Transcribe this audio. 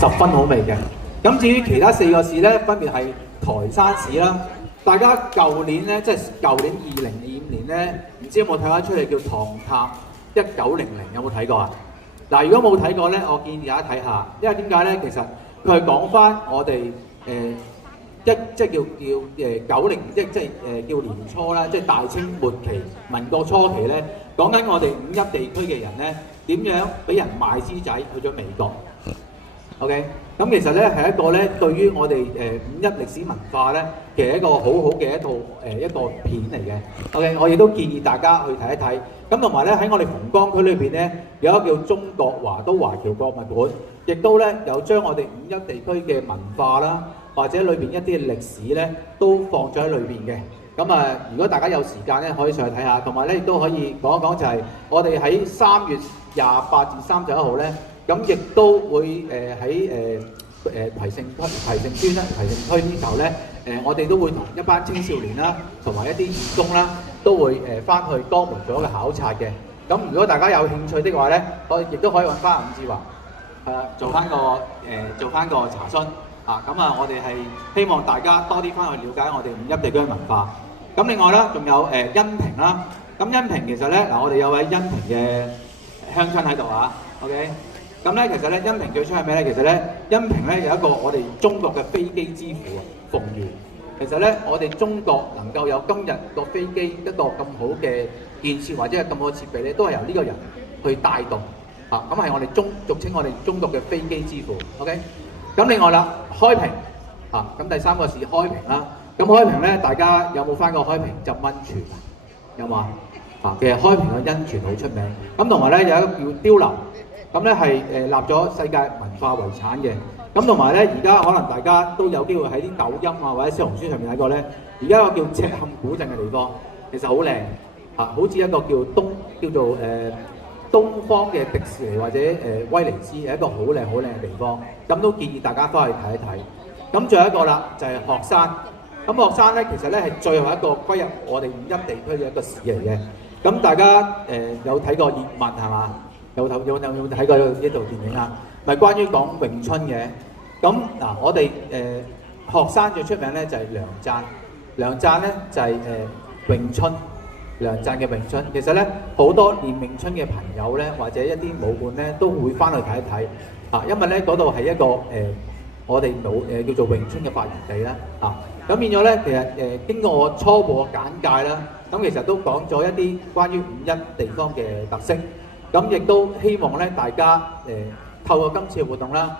十分好味嘅。咁至於其他4個市咧，分別係台山市啦。大家舊年咧，即係舊年2025年咧，唔知有冇睇翻出嚟叫《唐探1900》，有冇睇過啊？嗱，如果冇睇過咧，我建議大家睇下，因為點解咧？其實佢係講翻我哋即係叫90，即係叫年初啦，即係大清末期、民國初期咧，講緊我哋五邑地區嘅人咧，點樣俾人賣豬仔去咗美國。OK， 咁其實咧係一個咧對於我哋五邑歷史文化咧，其實一個好好嘅一個片嚟嘅。OK， 我亦都建議大家去睇一睇。咁同埋咧喺我哋逢江區裏邊咧，有一個叫中國華都華僑博物館，亦都咧有將我哋五邑地區嘅文化啦，或者裏邊一啲嘅歷史咧，都放咗喺裏邊嘅。咁啊，如果大家有時間咧，可以上去睇下。同埋咧亦都可以講一講，就係我哋喺3月28至31號咧。咁亦都會喺葵盛區呢頭咧，我哋都會同一班青少年啦，同埋一啲義工啦，都會翻去江門做一個考察嘅。咁如果大家有興趣的話咧，我亦都可以揾翻伍志華做翻個查詢啊。咁啊，我哋係希望大家多啲翻去了解我哋五邑地區嘅文化。咁另外啦，仲有恩平啦。咁恩平其實咧嗱，我哋有位恩平嘅鄉親喺度啊。OK。咁咧，其實咧，恩平最出係咩咧？其實咧，恩平咧有一個我哋中國嘅飛機之父啊，馮源。其實咧，我哋中國能夠有今日個飛機一個咁好嘅建設或者係咁好嘅設備咧，都係由呢個人去帶動啊。咁係我哋俗稱我哋中國嘅飛機之父。OK。咁另外啦，開平啊，咁第3個市開平啦。咁開平咧，大家有冇翻過開平浸溫泉啊？有冇啊？其實開平嘅溫泉好出名。咁同埋咧有一個叫碉樓。咁咧係立咗世界文化遺產嘅。咁同埋咧，而家可能大家都有機會喺啲抖音啊或者小紅書上面睇過咧。而家有個叫赤坎古鎮嘅地方，其實好靚嚇，好似一個叫做東方嘅迪士尼或者威尼斯，係一個好靚嘅地方。咁都建議大家翻去睇一睇。咁仲有一個啦，就係鶴山。咁鶴山咧，其實咧係最後一個歸入我哋五邑地區嘅一個市嚟嘅。咁大家有睇過葉問係嘛？有睇過呢套電影啊？咪關於講詠春嘅。咁嗱，我哋鶴山最出名咧就係梁贊。梁贊咧就係詠春，梁贊嘅詠春。其實咧好多練詠春嘅朋友咧，或者一啲武館咧，都會翻去睇一睇啊，因為咧嗰度係一個我哋叫做詠春嘅發源地啦啊。咁變咗咧，其實經過我初步嘅簡介啦，咁其實都講咗一啲關於五邑地方嘅特色。咁亦都希望咧，大家透過今次嘅活動啦，